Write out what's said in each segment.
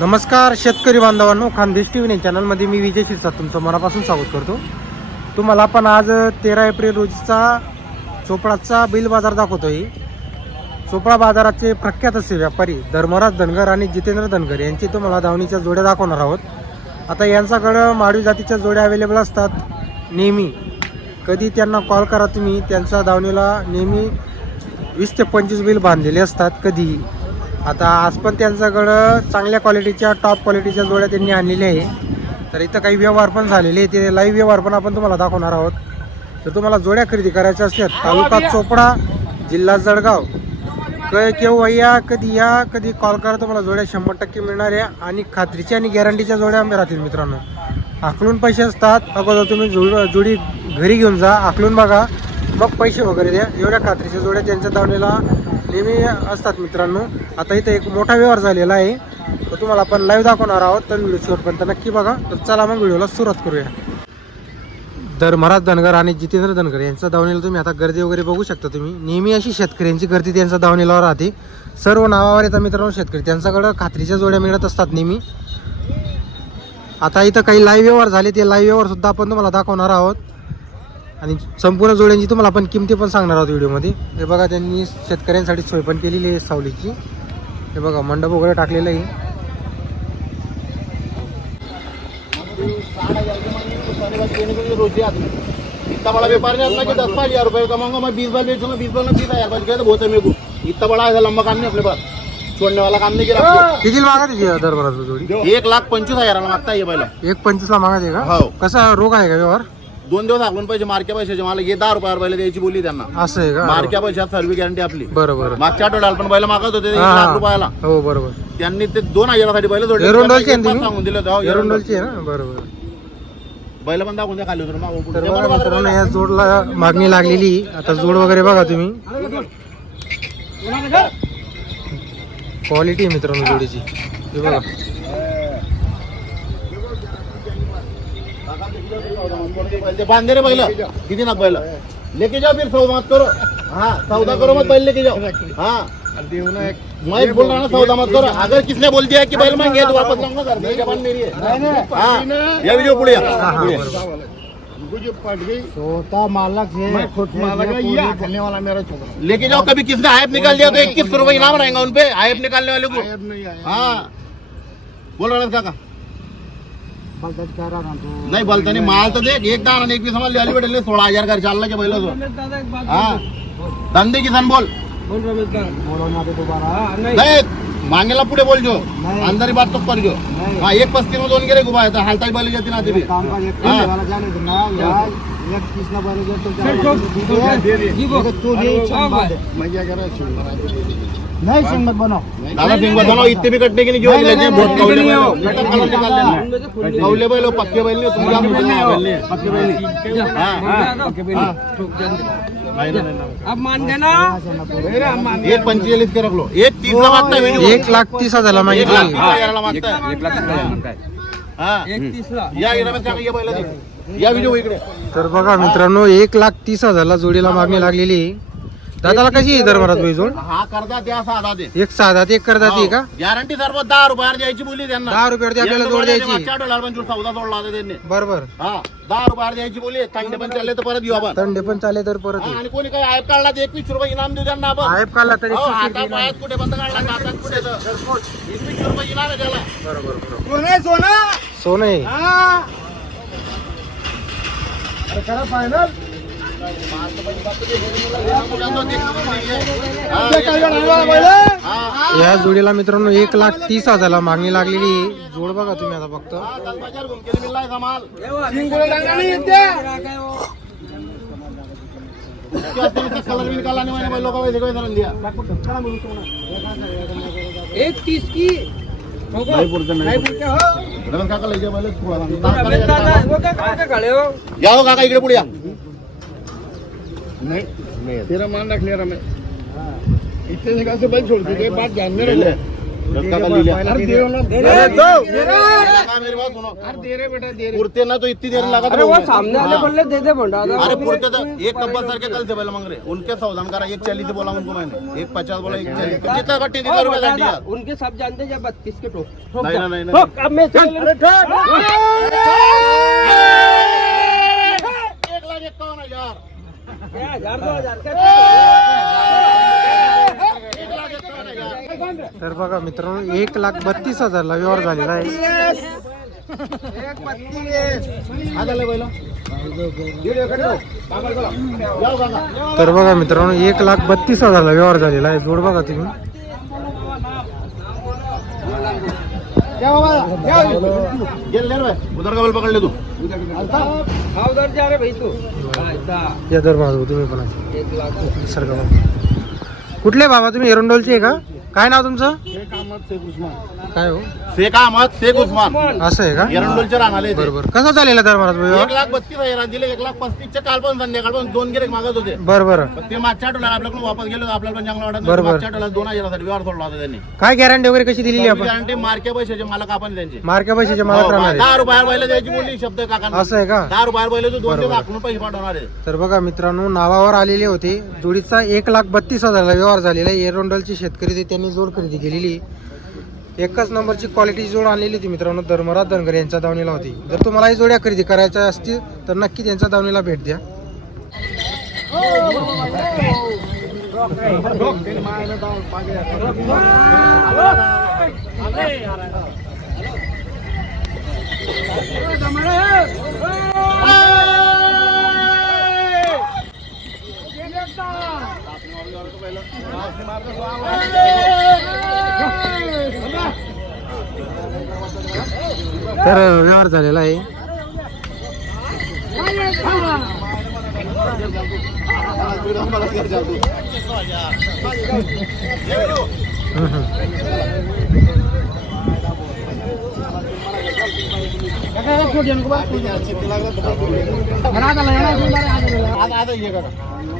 नमस्कार शेतकरी बांधवांनो. खानदेश टी व्ही चॅनलमध्ये मी विजय शिरसा तुमचं मनापासून स्वागत करतो. तुम्हाला आपण आज तेरा एप्रिल रोजीचा चोपडाचा बैल बाजार दाखवतोय. चोपडा बाजाराचे प्रख्यात असे व्यापारी धर्मराज धनगर आणि जितेंद्र धनगर यांची तुम्हाला धावणीच्या जोड्या दाखवणार आहोत. आता यांच्याकडं माडवी जातीच्या जोड्या अवेलेबल असतात. नेहमी. कधी त्यांना कॉल करा तुम्ही त्यांच्या धावणीला नेहमी वीस ते पंचवीस बैल बांधलेले असतात कधी. आता आज पण त्यांच्याकडं चांगल्या क्वालिटीच्या टॉप क्वालिटीच्या जोड्या त्यांनी आणलेल्या आहे. तर इथं काही व्यवहार पण झालेले आहे ते लाईव्ह व्यवहार पण आपण तुम्हाला दाखवणार आहोत. तर तुम्हाला जोड्या खरेदी करायच्या असतात तालुका चोपडा जिल्हा जळगाव. क केव्हा या कधी या कधी कॉल करा. तुम्हाला जोड्या शंभर टक्के मिळणार आहे. आणि खात्रीच्या आणि गॅरंटीच्या जोड्या आम्ही राहतील मित्रांनो. आकलून पैसे असतात. अगोदर तुम्ही जुड जोडी घरी घेऊन जा. आकलून बघा. मग पैसे वगैरे द्या. एवढ्या खात्रीच्या जोड्या त्यांच्या दावणीला नेहमी असतात मित्रांनो. आता इथं एक मोठा व्यवहार झालेला आहे. तर तुम्हाला आपण लाईव्ह दाखवणार आहोत. तर व्हिडिओ शेवटपर्यंत नक्की बघा. तर चला मग व्हिडिओला सुरुवात करूया. धर्मराज धनगर आणि जितेंद्र धनगर यांचा धावणीला तुम्ही आता गर्दी वगैरे बघू शकता तुम्ही. नेहमी अशी शेतकऱ्यांची गर्दी त्यांच्या धावणीला राहते. सर्व नावावर येतात मित्रांनो शेतकरी. त्यांच्याकडं खात्रीच्या जोड्या मिळत असतात नेहमी. आता इथं काही लाईव्ह व्यवहार झाले. ते लाईव्ह व्यवहार सुद्धा आपण तुम्हाला दाखवणार आहोत. आणि संपूर्ण जोड्यांची तुम्हाला आपण किमती पण सांगणार आहोत व्हिडिओमध्ये. हे बघा त्यांनी शेतकऱ्यांसाठी सोय पण केलेली आहे सावलीची. हे बघा मंडप वगैरे टाकलेलं आहे. इतना बड़ा व्यापार नहीं अपना कि दस पाँच हजार रुपये कमाऊंगा मैं बीस बार बेचूंगा बीस बार में बीस हजार रुपये कहते बहुत है मेरे को इतना बड़ा ऐसा लंबा काम नहीं अपने पास. छोड़ने वाला काम नहीं किती मागा त्याची दरबाराची जोडी? एक लाख पंचवीस हजाराला मागता ये पहिला एक पंचवीसला मागा ते का? हो. कसा रोग आहे का व्यवहार? दोन दिवस आखून पैसे मारक्या पैशाचे. मला ये दहा रुपयावर पहिले द्यायची बोली त्यांना. असं आहे का? मारक्या पैशात सर्व गॅरंटी आपली. बरं बरं मागच्या आठवड्याला पण पहिला मागत होते एक हा, लाख हा. रुपयाला. हो बरोबर. त्यांनी ते दोन हजारासाठी पहिलं जोडले. एरंडोलचे आहे एक ना पाच तुम्ही? सांगून दिलं होतं. हो, एरंडोलची आहे ना? बरोबर. बैल पण दाखवून द्या खाली उतरून. मागून पुढे. तर ते बघा बरोबर मित्रांनो आहे. या जोडला मागणी लागलेली. आता जोड वगैरे बघा तुम्ही. क्वालिटी आहे मित्रांनो जोडीची. हे बघा. बांधे रे पहिलं किती ना पहिलं? लेके जाओ फिर सौदा मत करो. हाँ सौदा करो मत पहले लेके जाओ. हाँ. मैं बोल रहा हूँ सौदा मत करो. अगर किसने बोल दिया कि बैल महँगे है तो वापस लाऊँगा घर में जबान मेरी है. हाँ. ये वीडियो पुड़िया हा हा बरोबर. होता मालक है मैं खुद मालक है, ये खेलने वाला मेरा छोकरा लेके जाओ कभी किसने आयप निकाल दिया तो इक्कीस सौ रुपए इनाम रहेगा उनपे आयप निकालने वाले को। नहीं आया। हाँ. बोल रहा काका। तू? नाही बोलता नाही माल तर देख एक दाना एक पीस मला लिहायला भेटेल. सोळा हजार कर चालला की पहिलं तो हा. धंदे किसान बोल. बोलो दोबारा नाही. मागेला पुढे बोल जो नाही. अंदर बात तो कर जो नाही. हा एक पस्तीस में दोन गेले गुबा आहे हालता बैल जाते ना ते काम का एक हाँ। वाला जाने दो ना यार एक किस ना बारे जो तो जाने तू नहीं संग बात है मैं क्या कर रहा नहीं संग मत बनो दादा सिंग बताओ इतने भी कटने की नहीं जो नहीं, लेते हैं नहीं, बहुत नहीं, कौले नहीं, बैल नहीं, बेटा नहीं, कलर निकाल नहीं, लेना कौले बैल हो पक्के बैल नहीं हो, तुम जान बैल नहीं हो पक्के बैल नहीं। अब मान देना। एक पंचेचाळीस के रख लो एक तीस ला मागता है वीडियो एक लाख तीस हजारला एक लाख मागितली तीस हजाराला मागताय. हा. एक तीसला. या रमेश काका या पहिला दे. या व्हिडिओ इकडे. तर बघा मित्रांनो एक लाख तीस हजारला जोडीला मागणी लागलेली. आहे. दादाला कशी आहे दरबारात बाई जोड हा करता त्या साधा दे एक साधा एक करतात ती का? गॅरंटी सर्व दहा रुपयावर द्यायची बोली त्यांना. दहा रुपयावरती आपल्याला जोड द्यायची. मागच्या आठवड्याला पण चौदा सोडला होता त्यांनी. बरोबर. हा दहा रुपयावर द्यायची बोली थंडे पण चालले तर परत घेऊ आपण. थंडे पण चाले तर परत हा, आणि कोणी काही आयप काढला तर एकवीस रुपये इनाम देऊ त्यांना आपण. आयप काढला तरी हो, हाता पायात कुठे बंद काढला हातात कुठे तर. एकवीस रुपये इनाम आहे त्याला. बरोबर सोनं आहे हा. या जोडीला मित्रांनो एक लाख तीस हजारला मागणी लागलेली. जोड बघा तुम्ही आता फक्त. हा, है एक तीस की. हो काका इकडे पुढे या. तेरा मान रख लिया रमें इतने जगह से बैल छोड़ दी बात जानने ले ले. लड़का का लीला अरे दे। ना, दे ना। अरे दो लड़का मेरी बात सुनो। अरे दे रे बेटा दे रे पुरते ना तो इतनी देर लगा अरे वो सामने वाले बोल रहे दे दे भंडा अरे पुरते तो एक सर के कल से पहले मांग रहे। उनके सावधान करा एक चालीस बोला उनको मैंने। एक पचास बोला एक चालीस। कितना कट्टी कितना रुपया उनके सब जानते हैं जब बत्तीस के ठोक ठोक नहीं नहीं अब मैं चल एक लाख इक्यावन हज़ार। तर बघा मित्रांनो एक लाख बत्तीस हजारला व्यवहार झालेला आहे. तर बघा मित्रांनो एक लाख बत्तीस हजारला व्यवहार झालेला आहे. जोड बघा तुम्ही. गेल ले रे उधर का बल पकड़ ले तू. तुम्ही पण. कुठले बाबा तुम्ही एरंडोलचे आहे का? काय नाव तुमचं? काय हो? शेख अहमद शेख उस्मान. असं आहे का? एरंडोलचे राहणारे ते. बरोबर. कसं चालेल धर्मराज भाऊ? एक व्यवहार लाख बत्तीस हजार दिले एक लाख पस्तीसच्या काल पण संध्याकाळ पण दोन गिरेक मागत होते. बरं बरं पण ते मागच्या आठवड्यात आपल्याकडून वापस गेलो आपल्याला पण चांगला वाटत नाही. बरोबर. मागच्या आठवड्यात दोन हजारासाठी व्यवहार सोडला होता त्यांनी. काय गॅरंटी वगैरे कशी दिलेली आपण? गॅरंटी मार्के पैशाचे मालक आपण त्यांचे. मार्के पैशाचे मालक हो, दहा रुपयावर बैल द्यायची बोलली शब्द काका असं आहे का? दहा रुपयावर बैल दोन दिवस बरोबर. आखून पैसे पाठवणार आहे. तर बघा मित्रांनो नावावर आलेले होते. जोडीचा एक लाख बत्तीस हजारला व्यवहार झालेला आहे. एरंडोलचे शेतकरी ते त्यांनी जोड खरेदी केलेली. एकाच नंबरची क्वालिटी जोड आणलेली होती मित्रांनो धर्मराज धनगर यांच्या दावणीला होती. जर तुम्हाला ही जोड्या खरेदी करायच्या असतील तर नक्की त्यांच्या दावणीला भेट द्या. तर व्यवहार झालेला आहे. आता-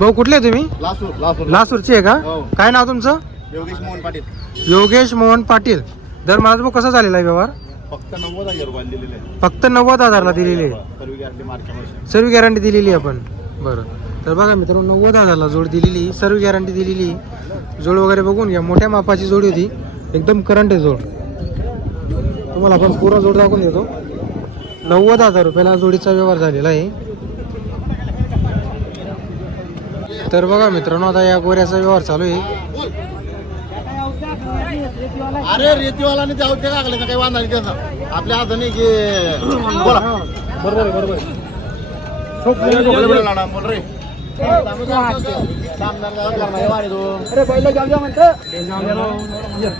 भाऊ कुठले तुम्ही? लासूर लासूर. लासूरचे आहे का? हो. काय नाव तुमचं? योगेश मोहन पाटील. योगेश मोहन पाटील. धर्मराज भाऊ कसा झालेला आहे व्यवहार? फक्त नव्वद हजार रुपये दिलेले. आहे. फक्त नव्वद हजारला दिलेली. आहे सर्व गॅरंटी मार्केट सर्व गॅरंटी दिलेली आहे आपण. बरं. तर बघा मित्रांनो नव्वद हजारला जोड दिलेली सर्व गॅरंटी दिलेली. जोड वगैरे बघून घ्या. मोठ्या मापाची जोडी होती. एकदम करंट आहे जोड. तुम्हाला आपण पुरा जोड दाखवून देतो. नव्वद हजार रुपयाला जोडीचा व्यवहार झालेला आहे. तर बघा मित्रांनो आता या गोऱ्याचा व्यवहार चालू आहे. अरे रेतीवाला ते आवते का काही वांधा नाही त्याचा. आपल्या हात नाही की बोला. बरोबर आहे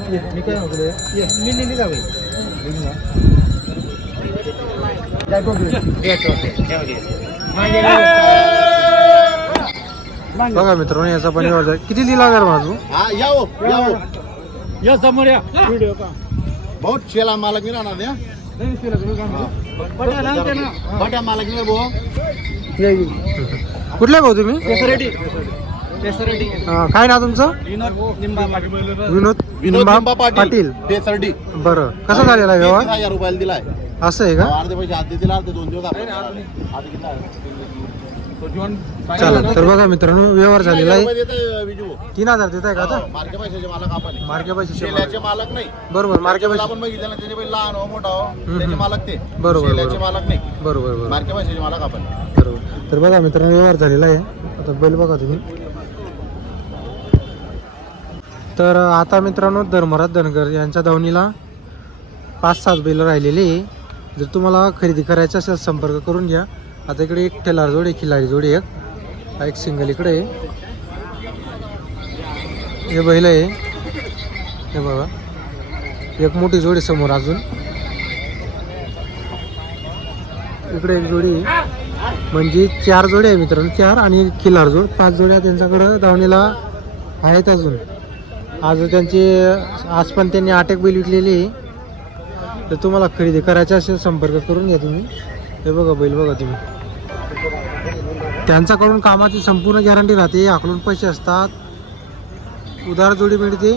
मी काय म्हणतो बघा मित्रांनो याचा पण व्यवहार झाला. किती दिला कर माझू? हा या हो, या हो. या. समोर या बहुत शेला मालक नाही राहणार द्या. बट्या मालक नाही भाऊ. कुठले भाऊ तुम्ही? काय नाव तुमचं? विनोद निंबा विनोद पाटील बरं. कसा झालेला व्यवहार? हजार रुपयाला दिलाय. असं आहे का? अर्धे पैसे आधी दिला अर्धे दोन दिवस आधी किती? चला तर बघा मित्रांनो व्यवहार झालेला आहे. तीन हजार देत आहे का आता? मार्के पैशाचे मालक आपण. आहे. मार्के पैसे शेल्याचे मालक. नाही. बरोबर मार्के पैसे आपण बघितलं ना त्याचे बैल लहान हो मोठा हो. त्याचे मालक ते. बरोबर, शेल्याचे. मालक नाही. बरोबर बरोबर. मार्के पैशाचे मालक आपण. बरोबर. तर बघा मित्रांनो व्यवहार झालेला आहे. आता बैल बघा तुम्ही. तर आता मित्रांनो धर्मराज धनगर यांच्या दावणीला पाच सात बैल राहिलेले आहे. जर तुम्हाला खरेदी करायचं असेल संपर्क करून घ्या. आता इकडे एक ठेलार जोड आहे खिलारी जोड एक. हा एक सिंगल इकडे आहे. हे बैल आहे. हे बघा. एक मोठी जोडी समोर अजून. इकडे एक जोडी आहे. म्हणजे चार जोडी आहे मित्रांनो चार आणि खिलार जोड. पाच जोड्या त्यांच्याकडं धावणीला आहेत अजून. आज त्यांचे आज पण त्यांनी आठ एक बैल विकलेली आहे. तर तुम्हाला खरेदी करायची असेल संपर्क करून घ्या तुम्ही. हे बघा बैल बघा तुम्ही. त्यांच्याकडून कामाची संपूर्ण गॅरंटी राहते. आकलून पैसे असतात. उदार जोडी मिळते.